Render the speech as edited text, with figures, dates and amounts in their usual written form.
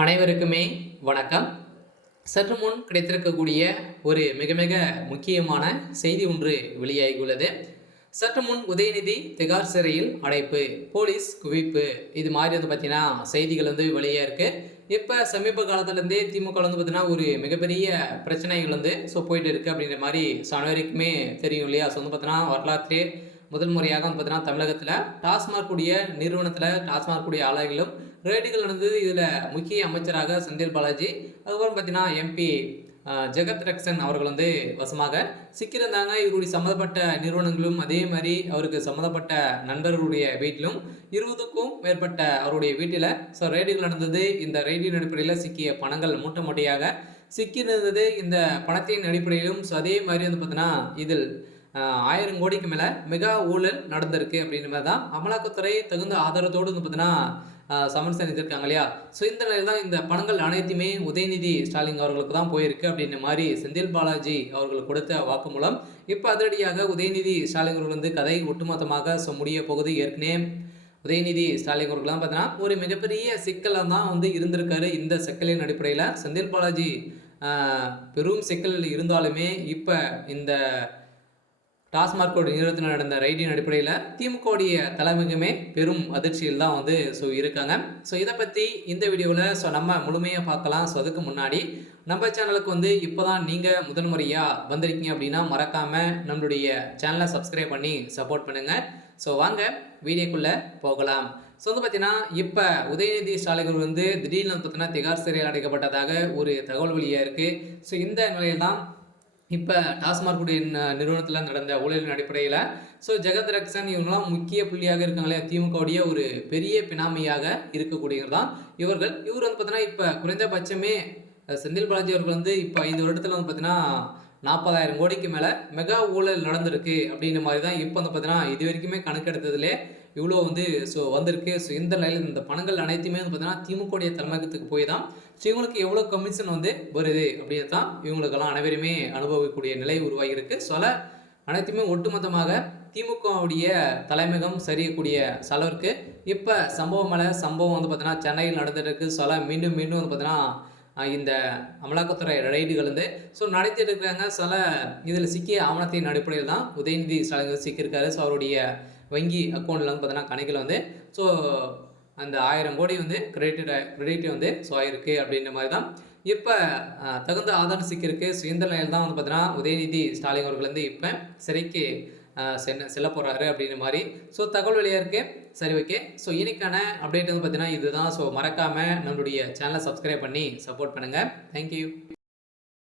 அனைவருக்குமே வணக்கம். சற்று முன் கிடைத்திருக்கக்கூடிய ஒரு மிக மிக முக்கியமான செய்தி ஒன்று வெளியாகியுள்ளது. சற்று முன் உதயநிதி திகார் சிறையில் அடைப்பு, போலீஸ் குவிப்பு, இது மாதிரி பார்த்தீங்கன்னா செய்திகள் வெளியே இருக்கு. இப்போ சமீப காலத்துலேருந்தே திமுக பார்த்தீங்கன்னா ஒரு மிகப்பெரிய பிரச்சனைகள் போயிட்டு இருக்கு அப்படின்ற மாதிரி அனைவருக்குமே தெரியும் இல்லையா? பார்த்தீங்கன்னா வரலாற்றிலே முதல் முறையாக பார்த்தீங்கன்னா தமிழகத்தில் டாஸ்மாக் கூடிய நிறுவனத்தில் டாஸ்மாக் கூடிய ஆலைகளும் ரேடுகள் நடந்தது. இதில் முக்கிய அமைச்சராக செந்தில் பாலாஜி, அதுக்கப்புறம் பார்த்தீங்கன்னா எம்பி ஜெகத் ரக்ஷன் அவர்கள் வசமாக சிக்கியிருந்தாங்க. இவருடைய சம்மந்தப்பட்ட நிறுவனங்களும் அதே மாதிரி அவருக்கு சம்மந்தப்பட்ட நண்பர்களுடைய வீட்டிலும் 20க்கும் மேற்பட்ட அவருடைய வீட்டில் ரெய்டுகள் நடந்தது. இந்த ரெய்டின் அடிப்படையில் சிக்கிய பணங்கள் மூட்டை மூட்டையாக சிக்கியிருந்தது. இந்த பணத்தின் அடிப்படையிலும் அதே மாதிரி பார்த்தீங்கன்னா இதில் 1000 கோடிக்கு மேலே மெகா ஊழல் நடந்திருக்கு அப்படின்ற மாதிரி தான் அமலாக்கத்துறை தகுந்த ஆதாரத்தோடு பார்த்தீங்கன்னா சமன்ஸ் அனுப்பியிருக்காங்க இல்லையா? இந்த நிலையில் தான் இந்த பணங்கள் அனைத்துமே உதயநிதி ஸ்டாலின் அவர்களுக்கு தான் போயிருக்கு அப்படின்ற மாதிரி செந்தில் பாலாஜி அவர்கள் கொடுத்த வாக்குமூலம். இப்போ அதிரடியாக உதயநிதி ஸ்டாலின் அவர்கள் கதை ஒட்டுமொத்தமாக முடிய போகுது. ஏற்கனவே உதயநிதி ஸ்டாலின் அவர்கள்லாம் பார்த்தீங்கன்னா ஒரு மிகப்பெரிய சிக்கலாக தான் இருந்திருக்காரு. இந்த சிக்கலின் அடிப்படையில் செந்தில் பாலாஜி பெரும் சிக்கல் இருந்தாலுமே இப்போ இந்த டாஸ்மார்க்கோட நிறுவனத்தில் நடந்த ரைடின் அடிப்படையில் திமுகவுடைய தலைமைக்குமே பெரும் அதிர்ச்சியில் தான் இருக்காங்க. இதை பற்றி இந்த வீடியோவில் நம்ம முழுமையாக பார்க்கலாம். அதுக்கு முன்னாடி நம்ம சேனலுக்கு இப்போ தான் நீங்கள் முதல் முறையாக வந்திருக்கீங்க அப்படின்னா மறக்காமல் நம்மளுடைய சேனலை சப்ஸ்கிரைப் பண்ணி சப்போர்ட் பண்ணுங்கள். வாங்க வீடியோக்குள்ளே போகலாம். பார்த்தீங்கன்னா இப்போ உதயநிதி ஸ்டாலின் திடீர்னு பார்த்தீங்கன்னா திகார் சிறையில் அடைக்கப்பட்டதாக ஒரு தகவல் வெளியாக இருக்குது. இந்த நிலையில் தான் இப்போ டாஸ்மாக் நிறுவனத்தில் நடந்த ஊழலின் அடிப்படையில் ஜெகத் ரக்ஷன் இவங்கெல்லாம் முக்கிய புள்ளியாக இருக்காங்களே, திமுகவுடைய ஒரு பெரிய பினாமியாக இருக்கக்கூடியவர் தான் இவர் பார்த்தீங்கன்னா இப்போ குறைந்தபட்சமே செந்தில் பாலாஜி அவர்கள் இப்போ 5 வருடத்தில் பார்த்தீங்கன்னா 40,000 கோடிக்கு மேலே மெகா ஊழல் நடந்திருக்கு அப்படின்ற மாதிரி தான் இப்போ பார்த்தீங்கன்னா இது வரைக்குமே கணக்கெடுத்ததுலே இவ்வளோ வந்திருக்கு. இந்த நிலையில் இந்த பணங்கள் அனைத்துமே பார்த்தீங்கன்னா திமுகவுடைய தலைமையகத்துக்கு போய் தான் இவங்களுக்கு எவ்வளோ கமிஷன் வருது அப்படின்னு தான் இவங்களுக்கெல்லாம் அனைவருமே அனுபவிக்கக்கூடிய நிலை உருவாகியிருக்கு. அனைத்துமே ஒட்டுமொத்தமாக திமுகவுடைய தலைமையகம் சரியக்கூடிய அளவிற்கு இப்போ சம்பவம் பார்த்தீங்கன்னா சென்னையில் நடந்துருக்கு. மீண்டும் மீண்டும் பார்த்தீங்கன்னா இந்த அமலாக்கத்துறை ரைடுகள் நடத்திட்டு இருக்கிறாங்க. இதில் சிக்கிய ஆவணத்தின் அடிப்படையில் தான் உதயநிதி ஸ்டாலின் சிக்கியிருக்காரு. அவருடைய வங்கி அக்கௌண்ட்டில் பார்த்தீங்கன்னா கணக்கில் அந்த 1000 கோடி கிரெடிட் ஆயிருக்கு அப்படின்ற மாதிரி தான் இப்போ தகுந்த ஆதாரம் சிக்கியிருக்கு. இந்த நிலையில் தான் பார்த்தீங்கன்னா உதயநிதி ஸ்டாலின் அவர்கள் இப்போ சிறைக்கு செல்ல போகிறாரு அப்படின்ற மாதிரி தகவல் வெளியாக இருக்குது. சரி, ஓகே. இன்னைக்கான அப்டேட் பார்த்தீங்கன்னா இதுதான். மறக்காமல் நம்மளுடைய சேனலை சப்ஸ்கிரைப் பண்ணி சப்போர்ட் பண்ணுங்கள். தேங்க்யூ.